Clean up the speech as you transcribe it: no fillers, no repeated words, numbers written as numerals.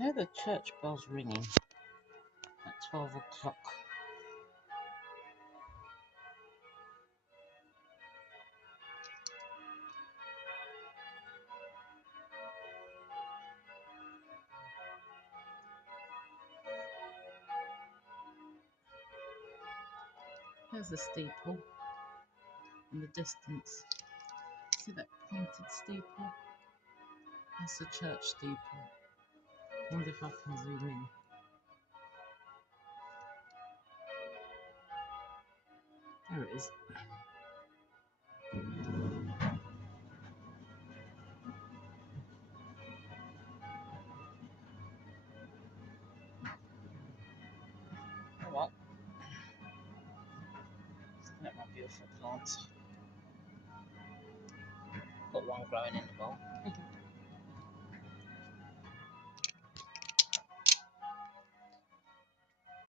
I hear the church bells ringing at 12 o'clock. There's a steeple in the distance. See that painted steeple? That's the church steeple. I wonder if I can zoom in. There it is. Oh well. That might be beautiful plants. Got one growing in the bowl.